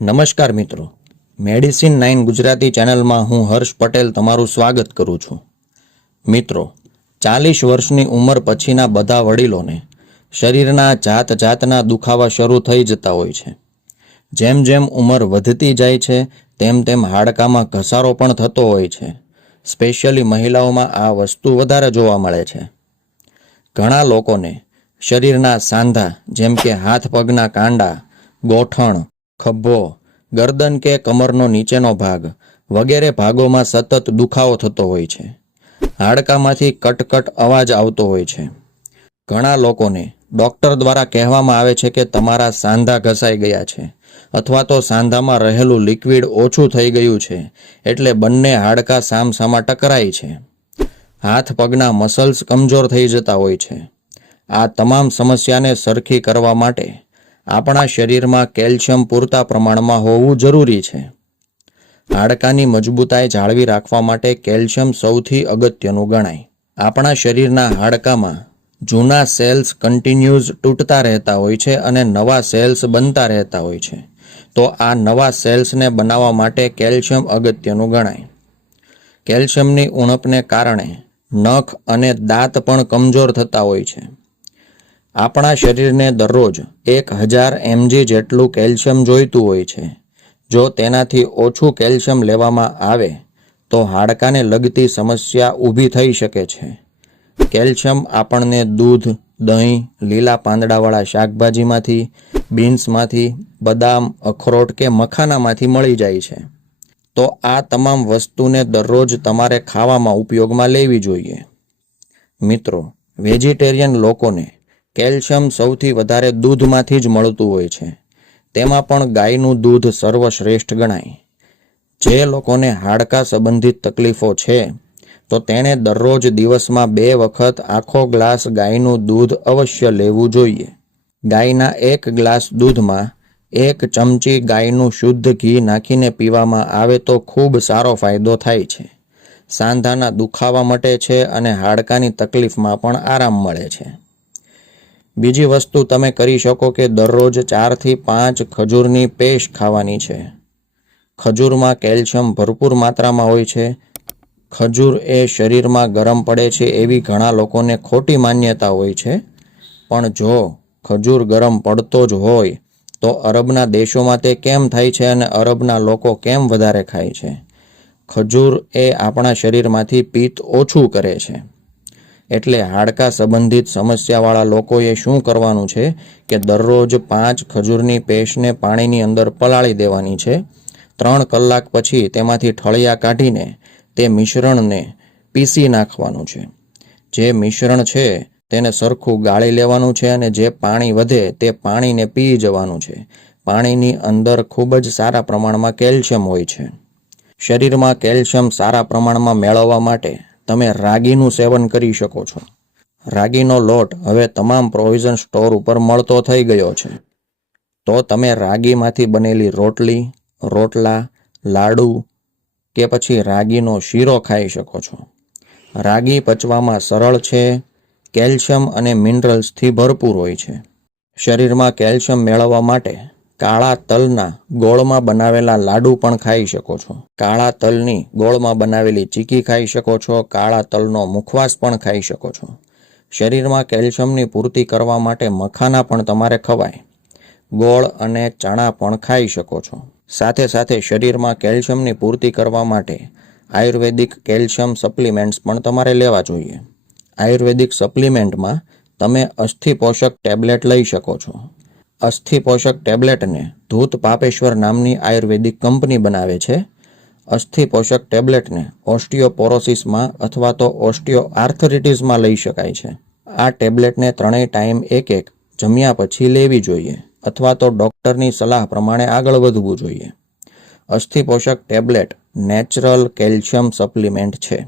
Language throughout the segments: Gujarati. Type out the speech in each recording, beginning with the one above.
નમસ્કાર મિત્રો, મેડિસિન 9 ગુજરાતી ચેનલમાં હું હર્ષ પટેલ તમારું સ્વાગત કરું છું. મિત્રો, 40 વર્ષની ઉંમર પછીના બધા વડીલોને શરીરના જાતના દુખાવા શરૂ થઈ જતા હોય છે. જેમ જેમ ઉંમર વધતી જાય છે તેમ તેમ હાડકામાં ઘસારો પણ થતો હોય છે. સ્પેશિયલી મહિલાઓમાં આ વસ્તુ વધારે જોવા મળે છે. ઘણા લોકોને શરીરના સાંધા જેમ કે હાથ પગના કાંડા, ગોઠણ, ખભો, ગરદન કે કમરનો નીચેનો ભાગ વગેરે ભાગોમાં સતત દુખાવો થતો હોય છે. હાડકામાંથી કટકટ અવાજ આવતો હોય છે. ઘણા લોકોને ડૉક્ટર દ્વારા કહેવામાં આવે છે કે તમારા સાંધા ઘસાઈ ગયા છે અથવા તો સાંધામાં રહેલું લિક્વિડ ઓછું થઈ ગયું છે, એટલે બંને હાડકાં સામસામા ટકરાય છે. હાથ પગના મસલ્સ કમજોર થઈ જતા હોય છે. આ તમામ સમસ્યાને સરખી કરવા માટે આપણા શરીરમાં કેલ્શિયમ પૂરતા પ્રમાણમાં હોવું જરૂરી છે. હાડકાની મજબૂતાઈ જાળવી રાખવા માટે કેલ્શિયમ સૌથી અગત્યનું ગણાય. આપણા શરીરના હાડકામાં જૂના સેલ્સ કન્ટિન્યુઅસ તૂટતા રહેતા હોય છે અને નવા સેલ્સ બનતા રહેતા હોય છે. તો આ નવા સેલ્સને બનાવવા માટે કેલ્શિયમ અગત્યનું ગણાય. કેલ્શિયમની ઉણપને કારણે નખ અને દાંત પણ કમજોર થતા હોય છે. આપણા શરીરને દરરોજ 1000 mg જેટલું કેલ્શિયમ જોઈતું હોય છે. જો તેનાથી ઓછું કેલ્શિયમ લેવામાં આવે તો હાડકાને લગતી સમસ્યા ઊભી થઈ શકે છે. કેલ્શિયમ આપણને દૂધ, દહીં, લીલા પાંદડાવાળા શાકભાજીમાંથી, બીન્સમાંથી, બદામ, અખરોટ કે મખાનામાંથી મળી જાય છે. તો આ તમામ વસ્તુને દરરોજ તમારે ખાવામાં ઉપયોગમાં લેવી જોઈએ. મિત્રો, વેજીટેરિયન લોકોને કેલ્શિયમ સૌથી વધારે દૂધમાંથી જ મળતું હોય છે. તેમાં પણ ગાયનું દૂધ સર્વશ્રેષ્ઠ ગણાય. જે લોકોને હાડકા સંબંધિત તકલીફો છે તો તેણે દરરોજ દિવસમાં 2 વખત આખો ગ્લાસ ગાયનું દૂધ અવશ્ય લેવું જોઈએ. ગાયના 1 ગ્લાસ દૂધમાં 1 ચમચી ગાયનું શુદ્ધ ઘી નાખીને પીવામાં આવે તો ખૂબ સારો ફાયદો થાય છે. સાંધાના દુખાવા મટે છે અને હાડકાની તકલીફમાં પણ આરામ મળે છે. બીજી વસ્તુ તમે કરી શકો કે દરરોજ 4 થી 5 ખજૂરની પેસ્ટ ખાવાની છે. ખજૂરમાં કેલ્શિયમ ભરપૂર માત્રામાં હોય છે. ખજૂર એ શરીરમાં ગરમ પડે છે એવી ઘણા લોકોને ખોટી માન્યતા હોય છે. પણ જો ખજૂર ગરમ પડતો જ હોય તો અરબના દેશોમાં તે કેમ થાય છે અને અરબના લોકો કેમ વધારે ખાય છે? ખજૂર એ આપણા શરીરમાંથી પિત્ત ઓછું કરે છે. એટલે હાડકા સંબંધિત સમસ્યાવાળા લોકોએ શું કરવાનું છે કે દરરોજ 5 ખજૂરની પેસ્ટને પાણીની અંદર પલાળી દેવાની છે. 3 કલાક પછી તેમાંથી ઠળિયા કાઢીને તે મિશ્રણને પીસી નાખવાનું છે. જે મિશ્રણ છે તેને સરખું ગાળી લેવાનું છે અને જે પાણી વધે તે પાણીને પી જવાનું છે. પાણીની અંદર ખૂબ જ સારા પ્રમાણમાં કેલ્શિયમ હોય છે. શરીરમાં કેલ્શિયમ સારા પ્રમાણમાં મેળવવા માટે તમે રાગીનું સેવન કરી શકો છો. રાગીનો લોટ હવે તમામ પ્રોવિઝન સ્ટોર ઉપર મળતો થઈ ગયો છે. તો તમે રાગીમાંથી બનેલી રોટલી, રોટલા, લાડુ કે પછી રાગીનો શીરો ખાઈ શકો છો. રાગી પચવામાં સરળ છે, કેલ્શિયમ અને મિનરલ્સથી ભરપૂર હોય છે. શરીરમાં કેલ્શિયમ મેળવવા માટે કાળા તલના ગોળમાં બનાવેલા લાડુ પણ ખાઈ શકો છો. કાળા તલની ગોળમાં બનાવેલી ચીકી ખાઈ શકો છો. કાળા તલનો મુખવાસ પણ ખાઈ શકો છો. શરીરમાં કેલ્શિયમની પૂર્તિ કરવા માટે મખાના પણ તમારે ખવાય. ગોળ અને ચણા પણ ખાઈ શકો છો. સાથે સાથે શરીરમાં કેલ્શિયમની પૂર્તિ કરવા માટે આયુર્વેદિક કેલ્શિયમ સપ્લિમેન્ટ્સ પણ તમારે લેવા જોઈએ. આયુર્વેદિક સપ્લિમેન્ટમાં તમે અસ્થિ પોષક ટેબ્લેટ લઈ શકો છો. અસ્થિ પોષક ટેબ્લેટને ધૂત પાપેશ્વર નામની આયુર્વેદિક કંપની બનાવે છે. અસ્થિ પોષક ટેબ્લેટને ઓસ્ટિયોપોરોસિસમાં અથવા તો ઓસ્ટિયોઆર્થરિટિસમાં લઈ શકાય છે. આ ટેબ્લેટને 3 ટાઈમ એક જમ્યા પછી લેવી જોઈએ અથવા તો ડૉક્ટરની સલાહ પ્રમાણે આગળ વધવું જોઈએ. અસ્થિ પોષક ટેબ્લેટ નેચરલ કેલ્શિયમ સપ્લિમેન્ટ છે,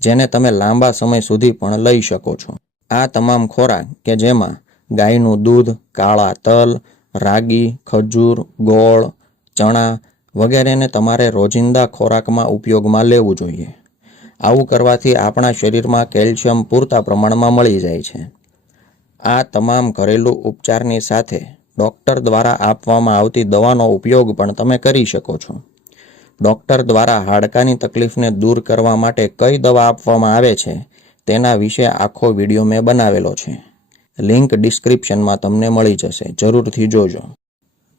જેને તમે લાંબા સમય સુધી પણ લઈ શકો છો. આ તમામ ખોરાક કે જેમાં ગાયનું દૂધ, કાળા તલ, રાગી, ખજૂર, ગોળ, ચણા વગેરેને તમારે રોજિંદા ખોરાકમાં ઉપયોગમાં લેવું જોઈએ. આવું કરવાથી આપણા શરીરમાં કેલ્શિયમ પૂરતા પ્રમાણમાં મળી જાય છે. આ તમામ ઘરેલું ઉપચારની સાથે ડૉક્ટર દ્વારા આપવામાં આવતી દવાનો ઉપયોગ પણ તમે કરી શકો છો. ડૉક્ટર દ્વારા હાડકાની તકલીફને દૂર કરવા માટે કઈ દવા આપવામાં આવે છે તેના વિશે આખો વિડીયો મેં બનાવેલો છે. લિંક ડિસ્ક્રિપ્શનમાં તમને મળી જશે, જરૂરથી જોજો.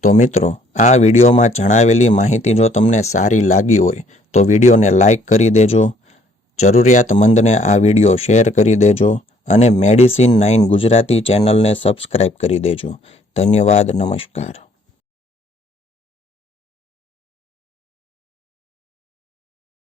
તો મિત્રો, આ વિડીયોમાં જણાવેલી માહિતી જો તમને સારી લાગી હોય તો વિડીયોને લાઈક કરી દેજો, જરૂરિયાતમંદને આ વિડીયો શેર કરી દેજો અને મેડિસિન 9 ગુજરાતી ચેનલને સબસ્ક્રાઇબ કરી દેજો. ધન્યવાદ. નમસ્કાર.